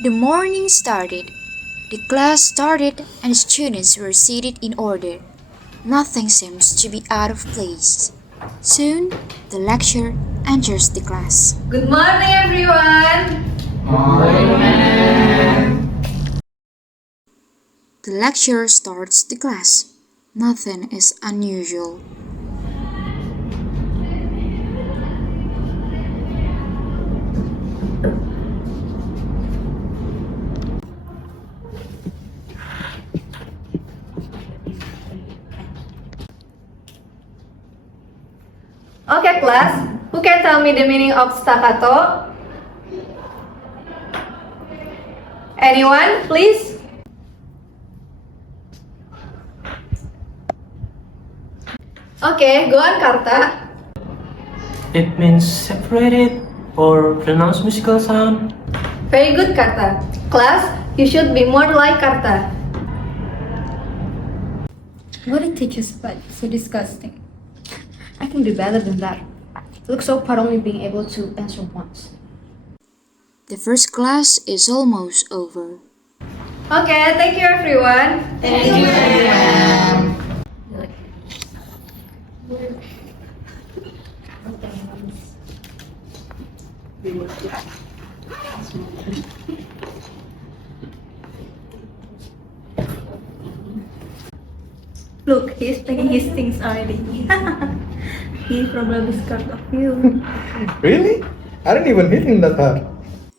The morning started. The class started and students were seated in order. Nothing seems to be out of place. Soon, the lecturer enters the class. Good morning, everyone. The lecturer starts the class. Nothing is unusual. Okay, class. Who can tell me the meaning of staccato? Anyone, please? Okay, go on, Karta. It means separated or pronounced musical sound. Very good, Karta. Class, you should be more like Karta. What it teaches, but so disgusting. I can be better than that. It looks so proud only being able to answer once. The first class is almost over. Okay, thank you, everyone. Thank you, everyone. Look, he's packing his things already. He probably scared of you. Really? I didn't even hit him that hard.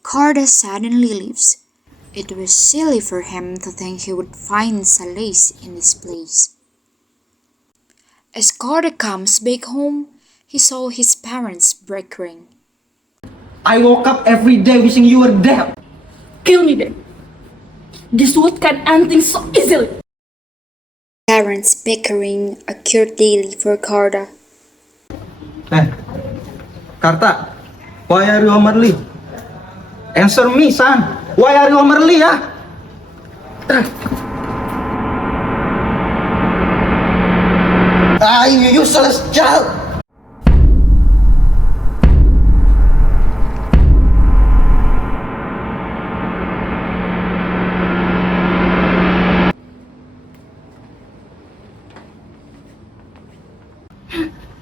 Carda suddenly leaves. It was silly for him to think he would find solace in this place. As Carda comes back home, he saw his parents bickering. I woke up every day wishing you were dead. Kill me then. This wood can end things so easily. Parents bickering occurred daily for Carda. Karta, why are you home early? Answer me, son. Why are you home early, you useless child!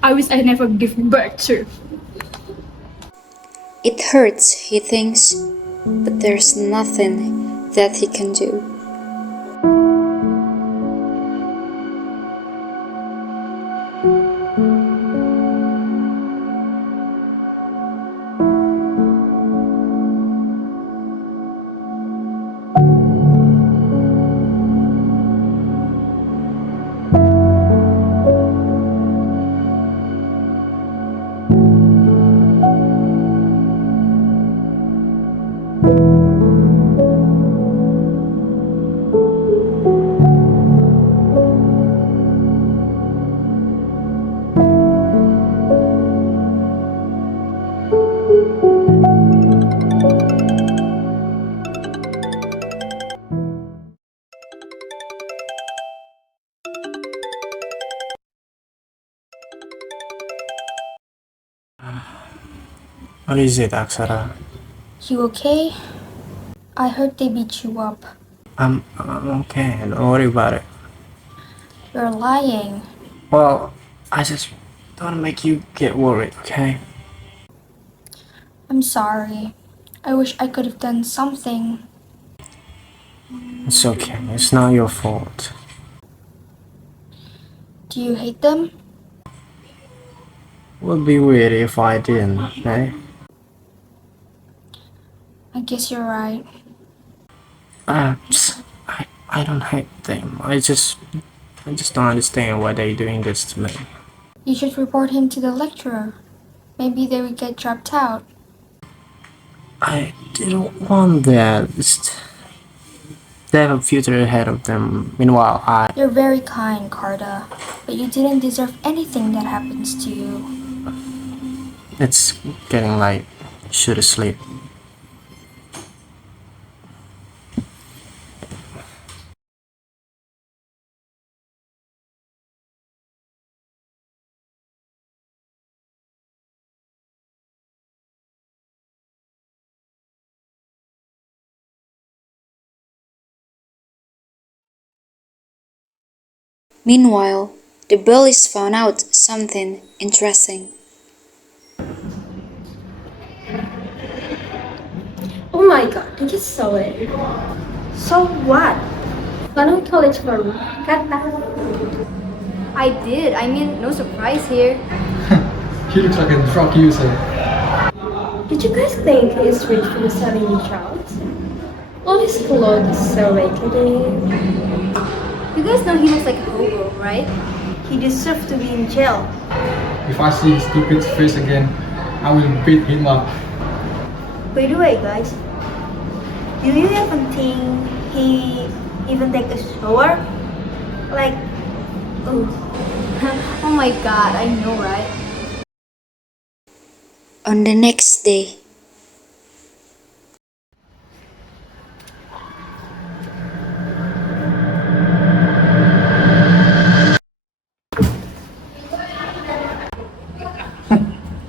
I wish I never give birth to. It hurts, he thinks, but there's nothing that he can do. What is it, Aksara? You okay? I heard they beat you up. I'm okay. Don't worry about it. You're lying. Well, I just don't wanna make you get worried, okay? I'm sorry. I wish I could have done something. It's okay. It's not your fault. Do you hate them? Would be weird if I didn't, okay? I guess you're right. I don't hate them. I just don't understand why they're doing this to me. You should report him to the lecturer. Maybe they will get dropped out. I didn't want that. They have a future ahead of them. Meanwhile, You're very kind, Carta, but you didn't deserve anything that happens to you. it's getting late. Should sleep. Meanwhile, the bullies found out something interesting. Oh my god, I just saw it. So what? Anong college forum? Kata. I did. I mean, no surprise here. He looks like a drug user. Did you guys think he's rich from selling drugs? All his clothes is so raggedy. You guys know he looks like a hobo, right? He deserves to be in jail. If I see his stupid face again, I will beat him up. By the way, guys, do you even think he even take a shower? Like, oh, Oh my god, I know, right? On the next day,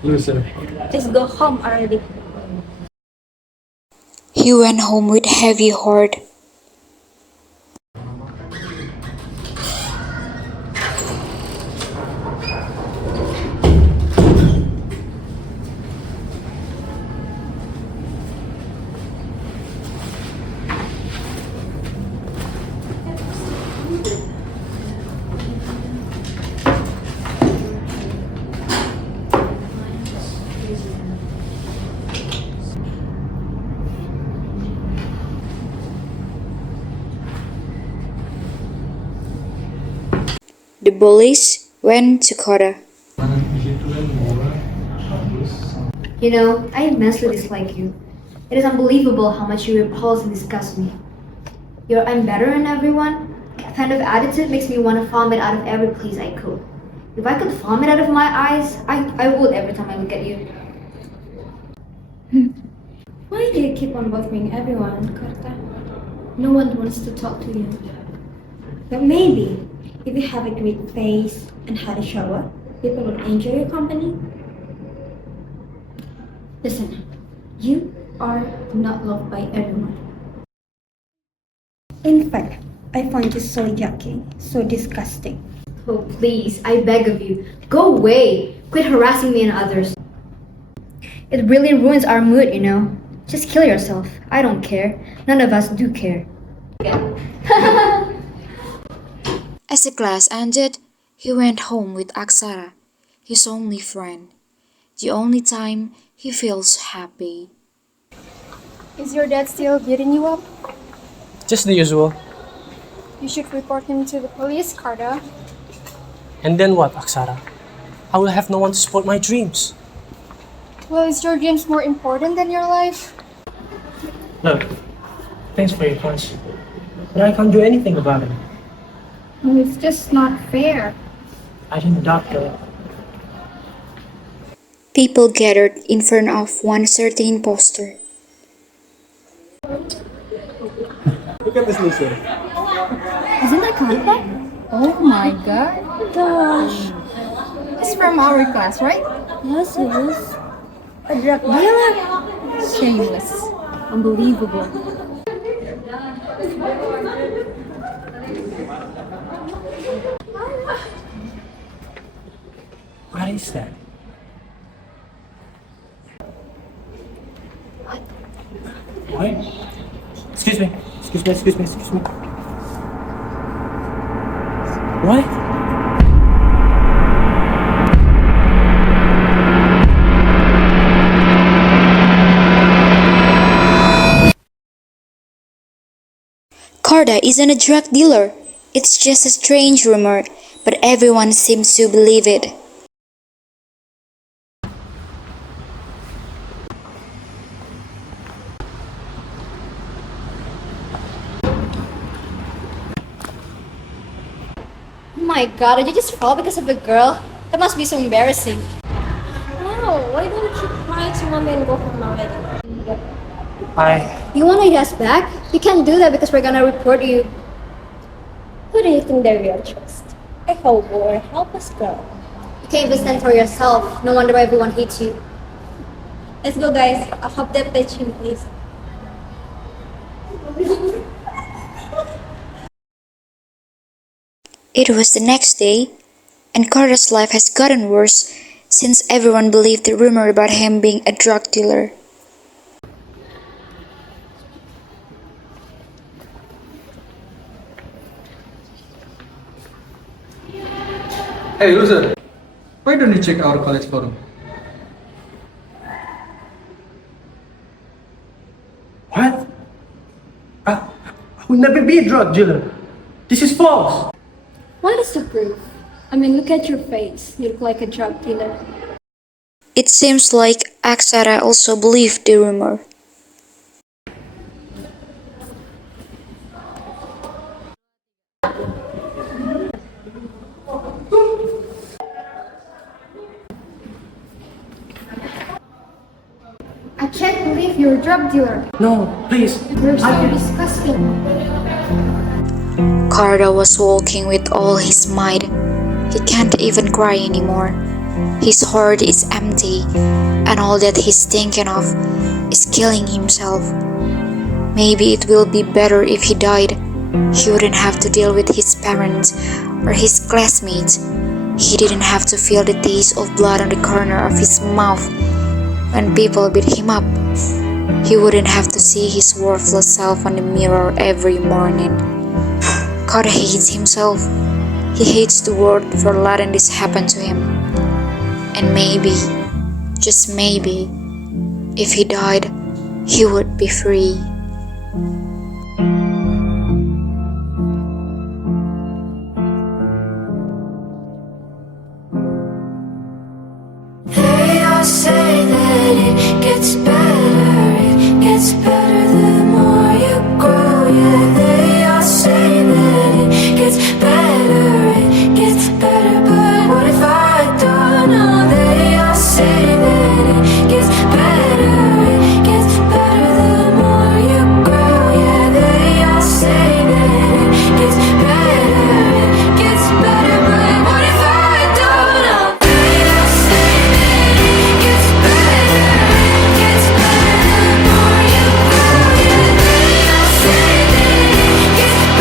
Loser. Just go home already. he went home with heavy heart. The bullies went to Kota. You know, I immensely dislike you. It is unbelievable how much you repulse and disgust me. Your I'm better than everyone kind of attitude makes me want to vomit out of every place I could. If I could vomit out of my eyes, I would every time I look at you. Why do you keep on bothering everyone, Karta? No one wants to talk to you. but maybe if you have a great face and had a shower, people would enjoy your company. Listen, you are not loved by everyone. In fact, I find you so yucky, so disgusting. Oh, please, I beg of you, go away. Quit harassing me and others. It really ruins our mood, you know. Just kill yourself. I don't care. None of us do care. As the class ended, he went home with Aksara, his only friend. The only time he feels happy. Is your dad still beating you up? Just the usual. You should report him to the police, Carta. And then what, Aksara? I will have no one to support my dreams. Well, is your dreams more important than your life? Look, thanks for your punch, but I can't do anything about it. Well, it's just not fair. I didn't doctor. People gathered in front of one certain poster. Look at this loser. Isn't that Carta? Oh my gosh. It's from our class, right? Yes, it is. A drug dealer? Shameless. Unbelievable. What is that? What? Excuse me. Excuse me. What? Carta isn't a drug dealer. It's just a strange rumor, but everyone seems to believe it. my god, did you just fall because of a girl? That must be so embarrassing. No, why don't you cry to mommy and go home already? You wanna get us back? You can't do that because we're gonna report you. Who do you think they will trust? A hobo or a helpless girl? You can't even stand for yourself. No wonder why everyone hates you. Let's go, guys. I hope that they change, please. It was the next day, and Carter's life has gotten worse since everyone believed the rumor about him being a drug dealer. Hey, loser. Why don't you check our college forum? What? I will never be a drug dealer. This is false. What is the proof? I mean, look at your face. You look like a drug dealer. It seems like Aksara also believed the rumor. I can't believe you're a drug dealer. No, please. You're so disgusting. Carter was walking with all his might. He can't even cry anymore. His heart is empty, and all that he's thinking of is killing himself. Maybe it will be better if he died. He wouldn't have to deal with his parents or his classmates. He didn't have to feel the taste of blood on the corner of his mouth when people beat him up. He wouldn't have to see his worthless self on the mirror every morning. Carter hates himself. He hates the world for letting this happen to him. And maybe, just maybe, if he died, he would be free. They all say that it gets better the more you grow. Yeah, they all say that it gets better, but what if I don't know? They all say that it gets better the more you grow. Yeah, they all say that it gets better, but what if I don't know? They all say that it gets better the more you grow. Yeah, they all say that it gets better,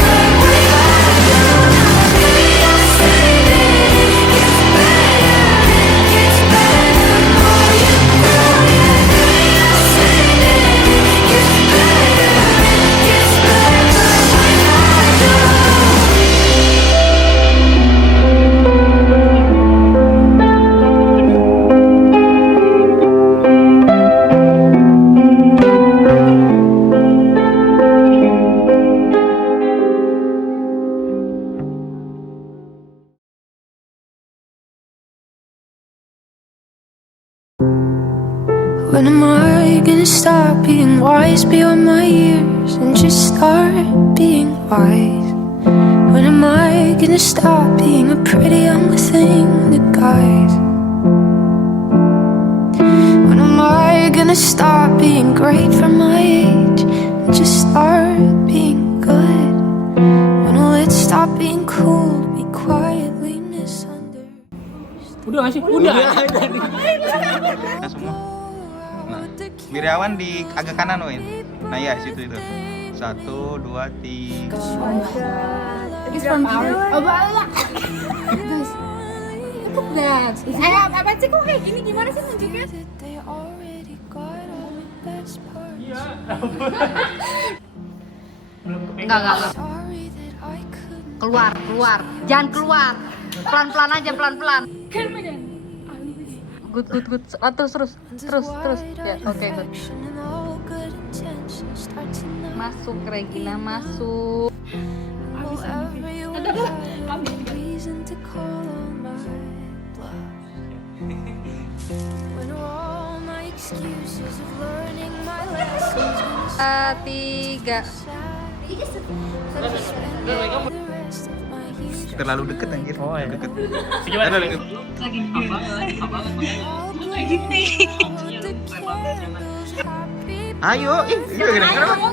but what if I don't know? They all say that it gets better the more you grow. Yeah, they all say that it gets better, but what if I don't know? When am I gonna stop being wise beyond my years and just start being wise? When am I gonna stop being a pretty young thing to guys? When am I gonna stop being great for my age and just start being good? When will it stop being cool, be quietly misunderstood? Udah nggak sih? Udah. Nah, Wirawan di agak kanan, Win. Nah ya, situ itu. 1, 2, 3. It's from our. Oh, guys. Cukup guys. Apa sih kok kayak gini? Gimana sih nunjuknya? Enggak. Keluar. Jangan keluar. Pelan-pelan aja, pelan-pelan. Good. Terus. Ya, oke, good. Masuk, Regina, masuk. Tiga. terlalu deket anjir. Oh, ya. Deket. Gimana? Terlalu deket. Ayo, ini gara-gara apa?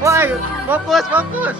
Wah, fokus, fokus.